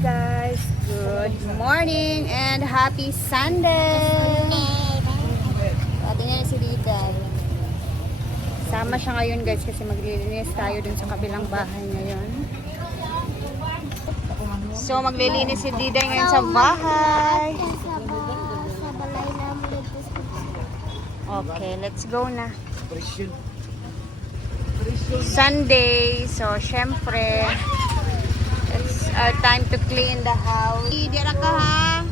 guys, good morning and happy Sunday! Pati nga si Diday. Sama siya ngayon guys kasi maglilinis tayo dun sa kabilang bahay ngayon. So maglilinis si Diday ngayon sa bahay. Okay, let's go na. Sunday, so syempre it's our time to clean the house. Dira ka ha.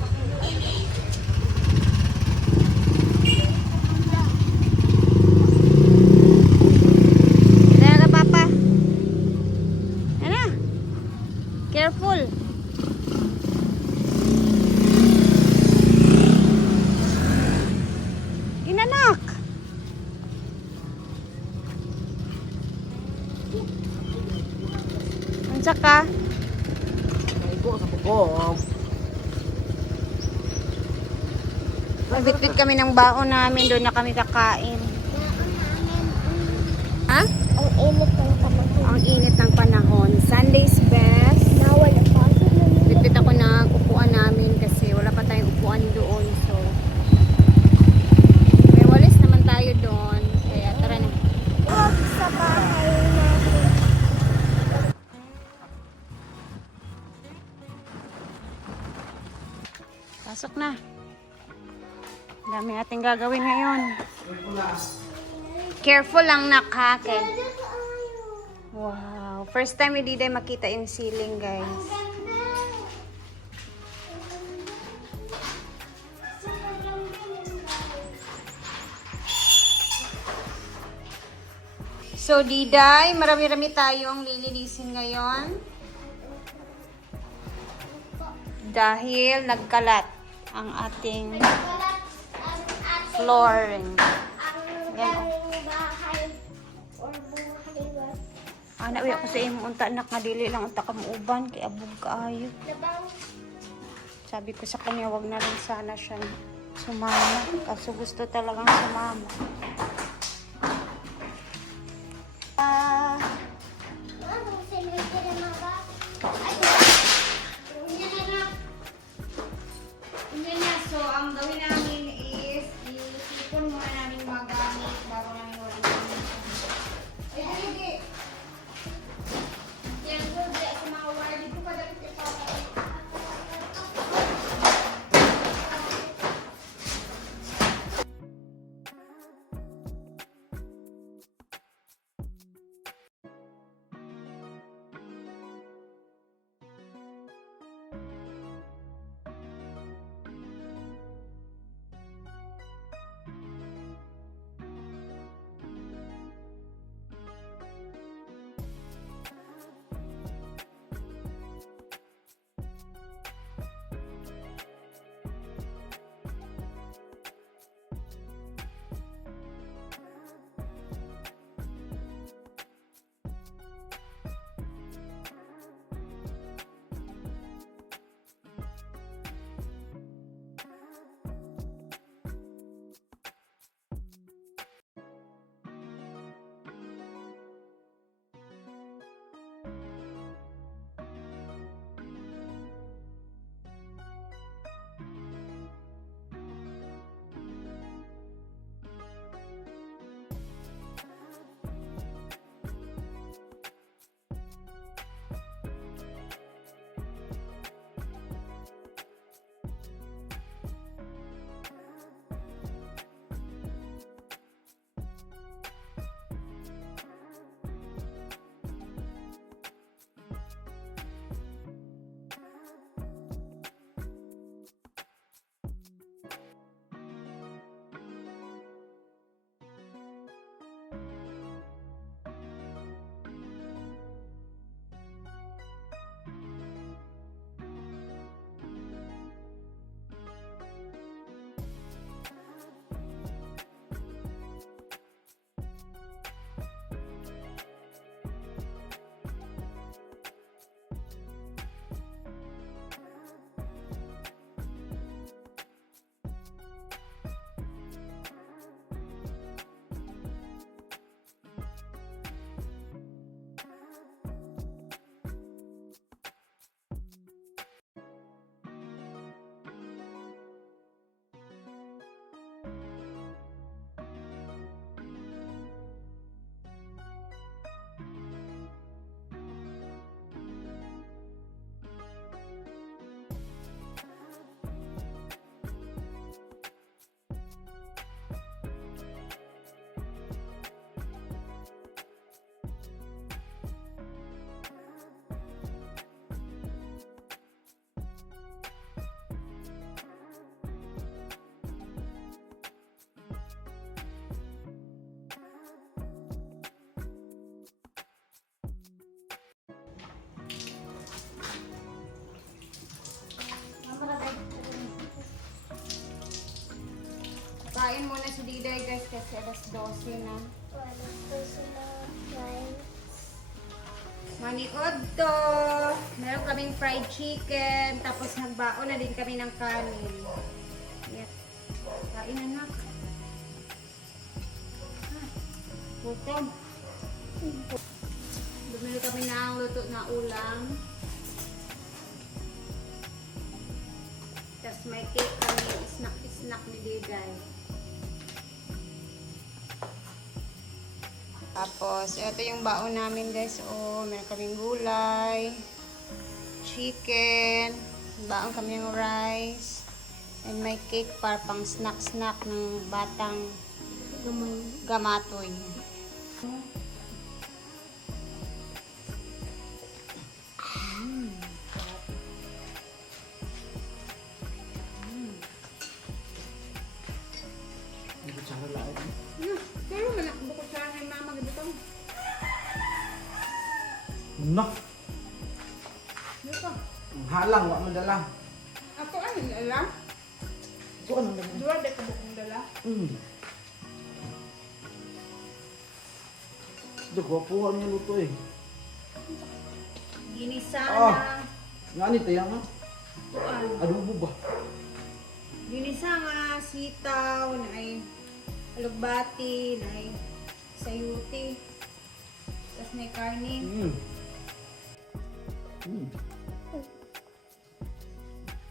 Dira ka papa. Ano? Careful. Inanak. Unsa ka? Nagbitbit kami ng baon namin, doon na kami kakain. Ha? Ang init ng panahon. Ang init ng panahon. Sunday's best. Nawala pa. Bitbit ako ng upuan namin kasi wala pa tayong upuan doon. So, may walis naman tayo doon. Kaya tara na. Huwag sa bahay natin. Pasok na. Dami natin gagawin ngayon. Careful lang nakake. Wow. First time ni Diday makita yung ceiling guys. So Diday, marami-rami tayong lilinisin ngayon. Dahil nagkalat ang ating flooring. Yan o. Anak, ako sa imo unta anak nga dili lang unta ka muuban kay abog kaayo. Sabi ko sa kanya wag na rin sana siya sumama kasi gusto talagang sumama. So, ang gawin namin is isipon muna namin mga gamit bago namin walang gamit. Ay, hindi. Yan, good. Sa mga wire, di ko pa dapat ito. Kain muna si Diday guys kasi alas 12 na. Walang personal rice. Maniod to! Meron kaming fried chicken, tapos nagbaon na din kami ng kanin. Yan. Kain anak. Gutom. Bumili kami ng luto na ulam. Tapos may cake kami, snack ni Diday. Tapos, ito yung baon namin guys. Oh, meron kaming gulay, chicken, baon kami ng rice, and may cake para pang snack ng batang gamatoy. Pero malak bukod sa akin mama dito. Nak, Dito. halang, wak mo dala. Ako ano alam? So, ano dala? Dua de ka bukong dala. Gwapo ka niya luto eh. Ginisa Ah. na. Nga ni tayo nga. Tuan. Adobo ba? Ginisa nga sitaw na ay alugbati na ay sayuti. Tapos may karne.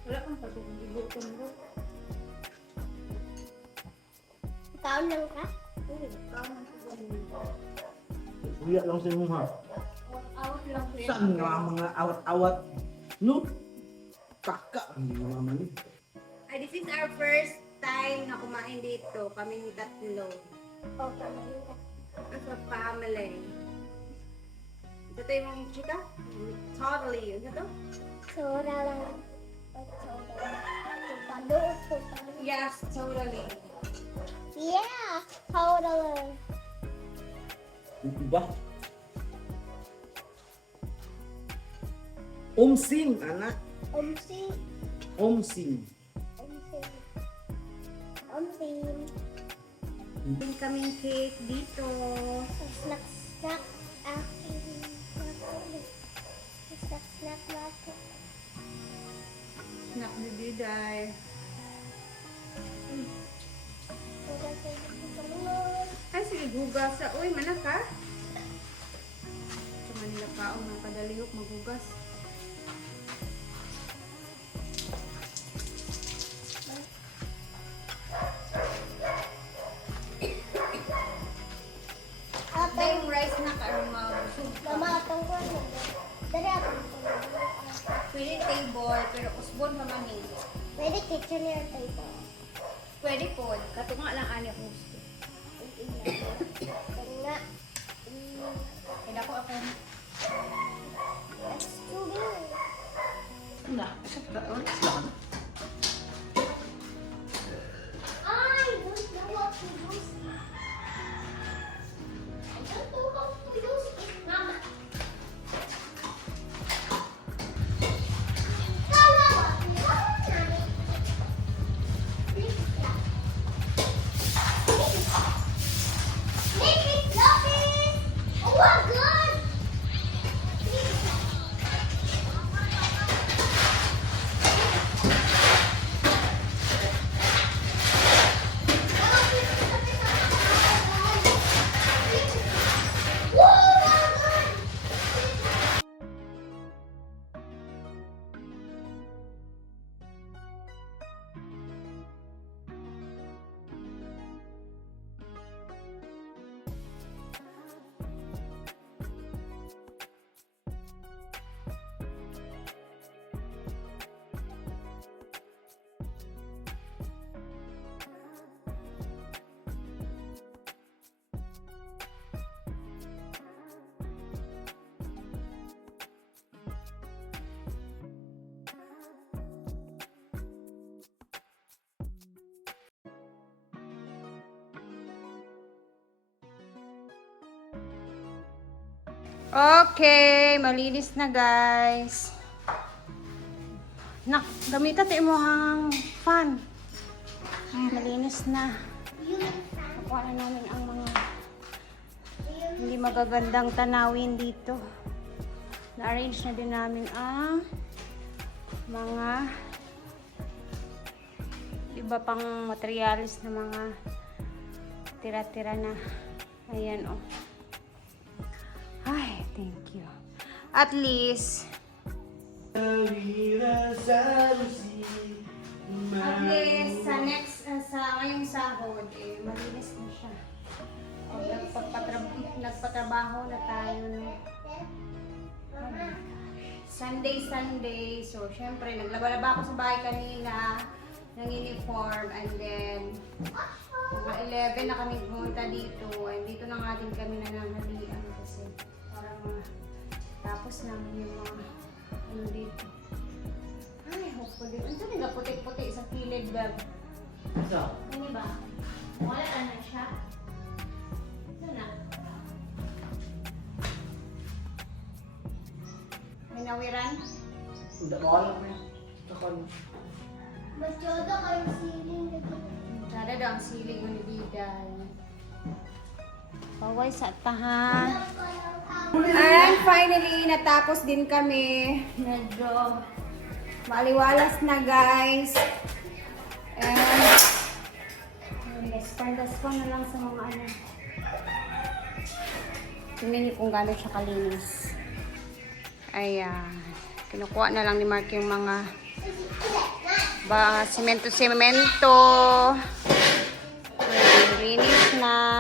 Wala kang pagkukulibutan mo. Ikaw lang ka? Kuya lang sa mga. Out lang ko yan. Saan nga mga awat-awat? No? Kaka. Ang mama ni. Ay, this is our first time na kumain dito. Kaming tatlo. O, kamay ka. As a family. Ito yung chika? Totally. Ano to? Soda lang. Soda lang. Soda lang. Yes, totally. Yeah, soda lang. Diba? Omsing, anak. Omsi. Omsing. Omsi. Omsi. Meron kaming cake dito. Snack, snack. Aking natin. Snack, snack natin. Snack ni Diday. Soda, soda, soda. Ay, sige, gugas. Uy, manak ha? Sa Manila kaong ng kadalihok magugas. Ito yung rice na karong mabusog. Mama, atong ko ano? Dari atong ko. Pwede table, pero usbon naman eh. Pwede kitchen niya tayo. Pwede po. Katunga lang ani ang gusto. Nga. Kaya ako ako. That's too big. Na, saan? I don't know what to use. I don't know how to use it, Mama. Make it fluffy! Oh my God! Okay, malinis na guys. Nak, gamitan tayo mo hang fan. Ay, malinis na. Nakuha na namin ang mga hindi magagandang tanawin dito. Na-arrange na din namin ang mga iba pang materials na mga tira-tira na. Ayan, oh. Ay, thank you. At least, sa next, sa ngayong sahod, malinis na siya. O, nagpatrabaho na tayo, no? Sunday. So, syempre, naglaba-laba ako sa bahay kanina ng uniform, and then mga 11 na kami pumunta dito. And dito na nga din kami nananghalian kasi parang tapos namin yung mga ano dito. Ay, hopefully. Ano ito nga puti-puti sa kilid, bag? Ito. Ano ba? Wala na siya. Ito na. May nawiran? Hindi ko alam na. Takon. Masyado kayong siling na Sada daw ang siling mo ni Diday. Paway sa tahan. And finally, natapos din kami. Medyo maliwalas na, guys. And das ko na lang sa mga ano. Tingnan niyo kung gano'n siya kalinis. Ayan. Kinukuha na lang ni Mark yung mga semento. Linis na.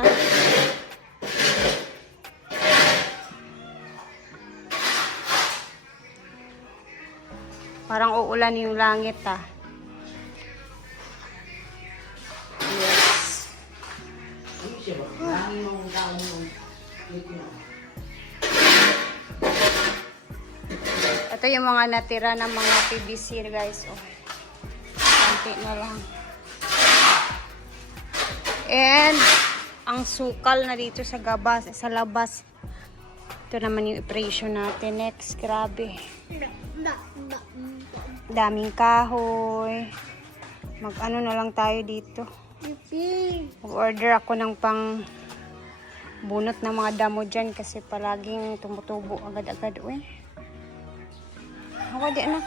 Parang uulan yung langit, ah. Yes. Ano siya ba? Maraming mga tao yung Ito yung mga natira ng mga PVC, guys. Oh. Konti na lang. And ang sukal na dito sa gabas, sa labas. Ito naman yung operation natin. Next, grabe. Daming kahoy. Mag-ano na lang tayo dito. Mag-order ako ng pang bunot ng mga damo dyan kasi palaging tumutubo agad-agad. Uy. Ako di anak.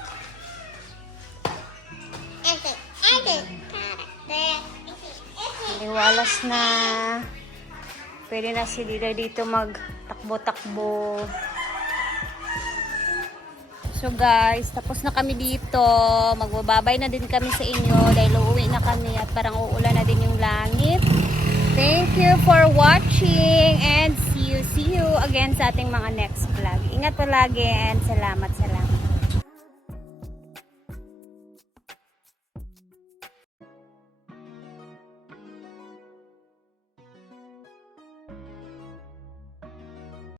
Liwalas na. Pwede na si Dida dito magtakbo-takbo. So guys, tapos na kami dito. Magbababay na din kami sa inyo dahil uuwi na kami at parang uulan na din yung langit. Thank you for watching and see you again sa ating mga next vlog. Ingat palagi and salamat sa